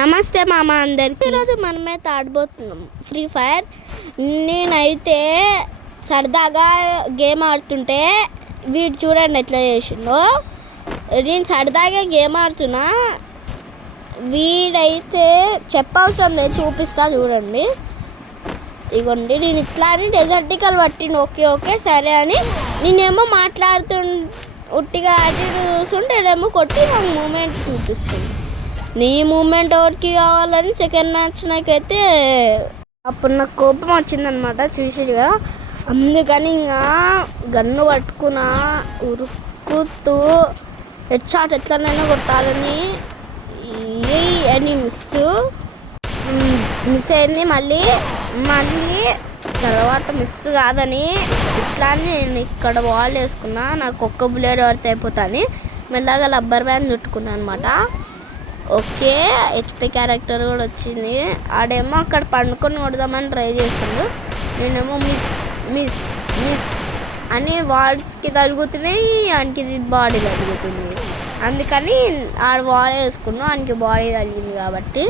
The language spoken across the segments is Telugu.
నమస్తే మామ అందరికి. ఈరోజు మనమైతే ఆడబోతున్నాం ఫ్రీ ఫైర్. నేనైతే సరదాగా గేమ్ ఆడుతుంటే వీడు చూడండి ఎట్లా చేసిండో. నేను సరదాగా గేమ్ ఆడుతున్నా, వీడైతే చెప్పవసరం లేదు, చూపిస్తా చూడండి. ఇగోండి నేను ఇట్లా అని డెజర్టికల్ పట్టిండు. ఓకే ఓకే సరే అని నేనేమో ఉట్టిగా యాటిట్యూడ్ చూస్తుంటే ఏమో కొట్టి నాకు మూమెంట్ చూపిస్తుంది. నీ మూమెంట్ ఎవరికి కావాలని సెకండ్ మ్యాచ్ నాకైతే అప్పుడు నాకు కోపం వచ్చిందనమాట చూసిగా. అందుకని ఇంకా గన్ను పట్టుకున్నా, ఉరుకుతూ హెడ్ షాట్ ఎట్లనైనా కొట్టాలని అని మిస్ అయింది. మళ్ళీ తర్వాత మిస్ కాదని ఇట్లా నేను ఇక్కడ బాల్ వేసుకున్నా, నాకు ఒక్క బుల్లెట్ పడితే అయిపోతాను. మెల్లగా రబ్బర్ బ్యాండ్ చుట్టుకున్నాను అనమాట. ఓకే హెచ్పి క్యారెక్టర్ కూడా వచ్చింది. ఆడేమో అక్కడ పండుకొని కొడదామని ట్రై చేసిండు, నేనేమో మిస్ అని వాల్స్కి తగులుతున్నాయి, ఆయనకి బాడీ తగులుతుంది. అందుకని ఆడ బాల్ వేసుకున్నాను, ఆయనకి బాడీ తగిలింది. కాబట్టి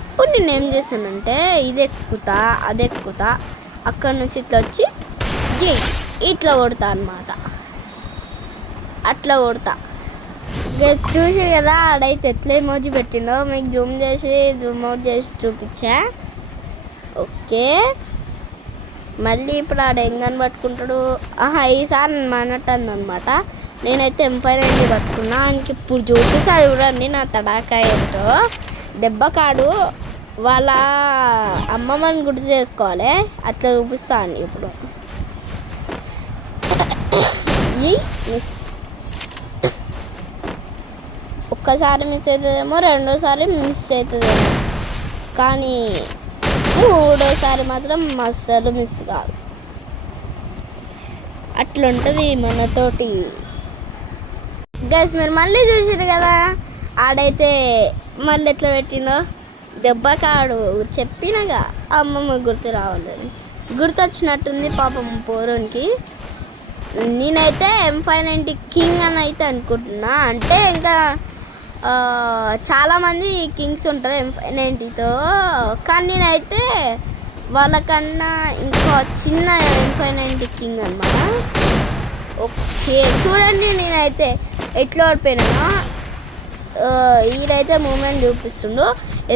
ఇప్పుడు నేను ఏం చేశానంటే ఇది ఎక్కుతా అది ఎక్కుతా, అక్కడ నుంచి ఇట్లా వచ్చి ఇట్లా కొడతా అనమాట. అట్లా కొడతా. చూసి కదా ఆడైతే ఎట్లా ఎమోజీ పెట్టిండో మీకు జూమ్ అవుట్ చేసి చూపించా. ఓకే మళ్ళీ ఇప్పుడు ఆడ ఎంగని పట్టుకుంటాడు. ఈసారి నేను మనట్టాను అనమాట. నేనైతే M590 పట్టుకున్నా. ఆయనకి ఇప్పుడు చూపిస్తా చూడండి నా తడాకాయ ఏంటో. దెబ్బకాడు వాళ్ళ అమ్మమ్మని గుర్తు చేసుకోవాలి, అట్లా చూపిస్తాను ఇప్పుడు. మిస్ ఒక్కసారి మిస్ అవుతుందేమో, రెండోసారి మిస్ అవుతుందేమో, కానీ మూడోసారి మాత్రం అస్సలు మిస్ కాదు. అట్లుంటుంది మనతోటి గైస్. మీరు మళ్ళీ చూసారు కదా ఆడైతే మళ్ళీ ఎట్లా పెట్టిండో. దెబ్బకాడు చెప్పినగా అమ్మమ్మ గుర్తు రావాలని, గుర్తొచ్చినట్టుంది పాపం పోరోనికి. నేనైతే M590 కింగ్ అని అయితే అనుకుంటున్నా. అంటే ఇంకా చాలామంది కింగ్స్ ఉంటారు M590తో, కానీ నేనైతే వాళ్ళకన్నా ఇంకా చిన్న M590 కింగ్ అనమాట. ఓకే చూడండి నేనైతే ఎట్లా ఓడిపోయినా. ఈడైతే మూమెంట్ చూపిస్తుండు.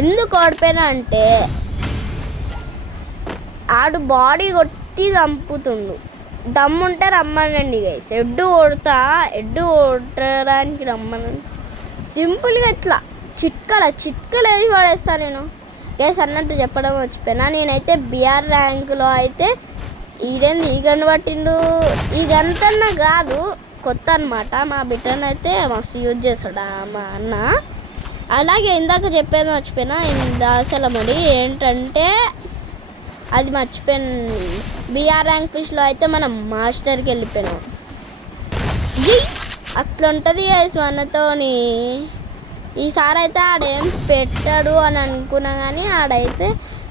ఎందుకు ఓడిపోయినా అంటే ఆడు బాడీ కొట్టి చంపుతుండు. దమ్ముంటే రమ్మనండి గైస్, ఎడ్డు కొట్టడానికి రమ్మనండి. సింపుల్గా ఇట్లా చిట్కలు వేసి పడేస్తాను నేను గైస్ అన్నట్టు చెప్పడం మర్చిపోయినా. నేనైతే BR ర్యాంకులో అయితే ఈడేంది ఈ గన్ను పట్టిండు. ఈ గన్తో నాకు రాదు, కొత్త అనమాట. మా బిడ్డను అయితే మస్తు యూజ్ చేస్తాడు మా అన్న. అలాగే ఇందాక చెప్పేది మర్చిపోయినా, అసలు ఏంటంటే అది మర్చిపోయాను. BR ర్యాంక్ ఫిష్లో అయితే మనం మాస్టర్కి వెళ్ళిపోయినాం. అట్లా ఉంటుంది మనతోని. ఈసారి అయితే ఆడేం పెట్టాడు అని అనుకున్నా, కానీ ఆడైతే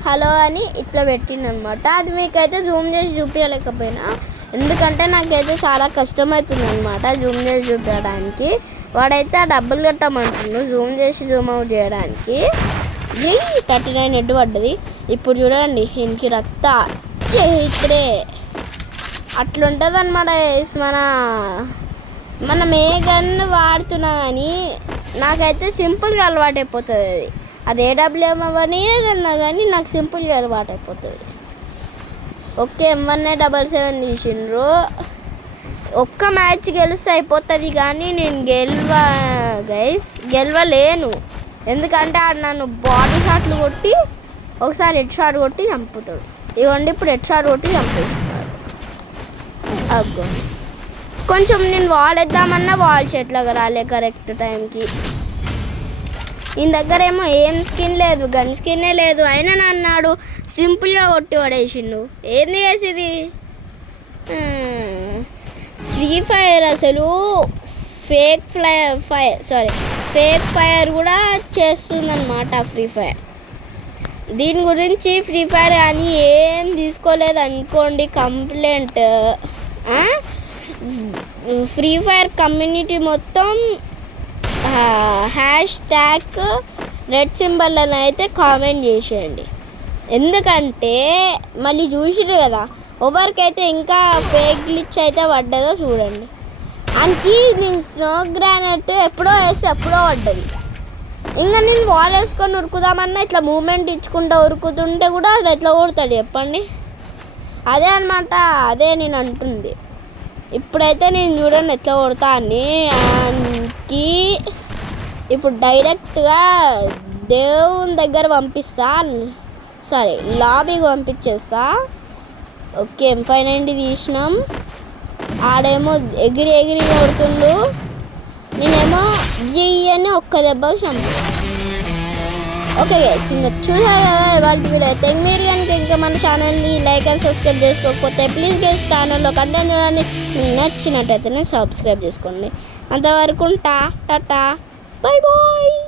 హలో అని ఇట్లా పెట్టిండనమాట. అది మీకైతే జూమ్ చేసి చూపించలేకపోయినా, ఎందుకంటే నాకైతే చాలా కష్టమవుతుంది అనమాట జూమ్ చేసి చూపించడానికి. వాడైతే డబ్బులు కట్టమంటుండు జూమ్ చేసి జూమ్ అవుట్ చేయడానికి. 39 హెడ్ పడ్డది. ఇప్పుడు చూడండి ఇంకి రక్త ఇక్కడే అట్లుంటుంది అనమాట. మనం ఏ గన్ను వాడుతున్నా కానీ నాకైతే సింపుల్గా అలవాటు అయిపోతుంది. అది AWM అవని ఏదన్నా కానీ నాకు సింపుల్గా అలవాటు అయిపోతుంది. Okay M177 తీసిండ్రు. ఒక్క మ్యాచ్ గెలిస్తే అయిపోతుంది, కానీ నేను గెలవలేను. ఎందుకంటే ఆడు నన్ను బాడీ షాట్లు కొట్టి ఒకసారి హెడ్ షాట్ కొట్టి చంపుతాడు. ఇవ్వండి ఇప్పుడు హెడ్ షాట్ కొట్టి చంపేస్తున్నాడు. అగ్గో కొంచెం నేను వాల్ వేద్దామన్నా వాల్ చెట్లాగా రాలే కరెక్ట్ టైంకి. ఈయన దగ్గర ఏమో ఏం స్కిన్ లేదు, గన్ స్కిన్నే లేదు, అయినా అన్నాడు సింపుల్గా కొట్టి పడేసిండు. ఏంది చేసేది ఫ్రీ ఫైర్ అసలు ఫేక్ ఫైర్ కూడా చేస్తుందన్నమాట ఫ్రీ ఫైర్. దీని గురించి ఫ్రీ ఫైర్ అని ఏం తీసుకోలేదు అనుకోండి కంప్లైంట్. ఫ్రీ ఫైర్ కమ్యూనిటీ మొత్తం రెడ్ సింబల్ అని అయితే కామెంట్ చేసేయండి. ఎందుకంటే మళ్ళీ చూసిరు కదా, ఎవరికైతే ఇంకా ఫేక్ గ్లిచ్ అయితే పడ్డదో చూడండి. అందుకే నేను స్నో గ్రానైట్ ఎప్పుడో వేస్తే ఎప్పుడో పడ్డది. ఇంకా నేను వాల్ వేసుకొని ఉరుకుదామన్నా ఇట్లా మూమెంట్ ఇచ్చుకుంటూ ఉరుకుతుంటే కూడా అది ఎట్లా కొడతాడు చెప్పండి. అదే అనమాట, అదే నేను అంటుంది. ఇప్పుడైతే నేను చూడండి ఎట్లా కొడతా అని. ఇప్పుడు డైరెక్ట్గా దేవుని దగ్గర పంపిస్తా, సరే లాబీకి పంపించేస్తా. ఓకే, M590 తీసినాం. ఆడేమో ఎగిరి ఎగిరి కొడుతుండు, నేనేమో అని ఒక్క దెబ్బకి చంపుతాను. ఓకే గైస్, ఇంకా చూసారు కదా ఇవాళ వీడియో అయితే. మీరు కనుక ఇంకా మన ఛానల్ని లైక్ అండ్ సబ్స్క్రైబ్ చేసుకోకపోతే ప్లీజ్ గైస్ ఛానల్లో కంటెంట్ మీకు నచ్చినట్టయితేనే సబ్స్క్రైబ్ చేసుకోండి. అంతవరకు టాటా, బాయ్ బాయ్.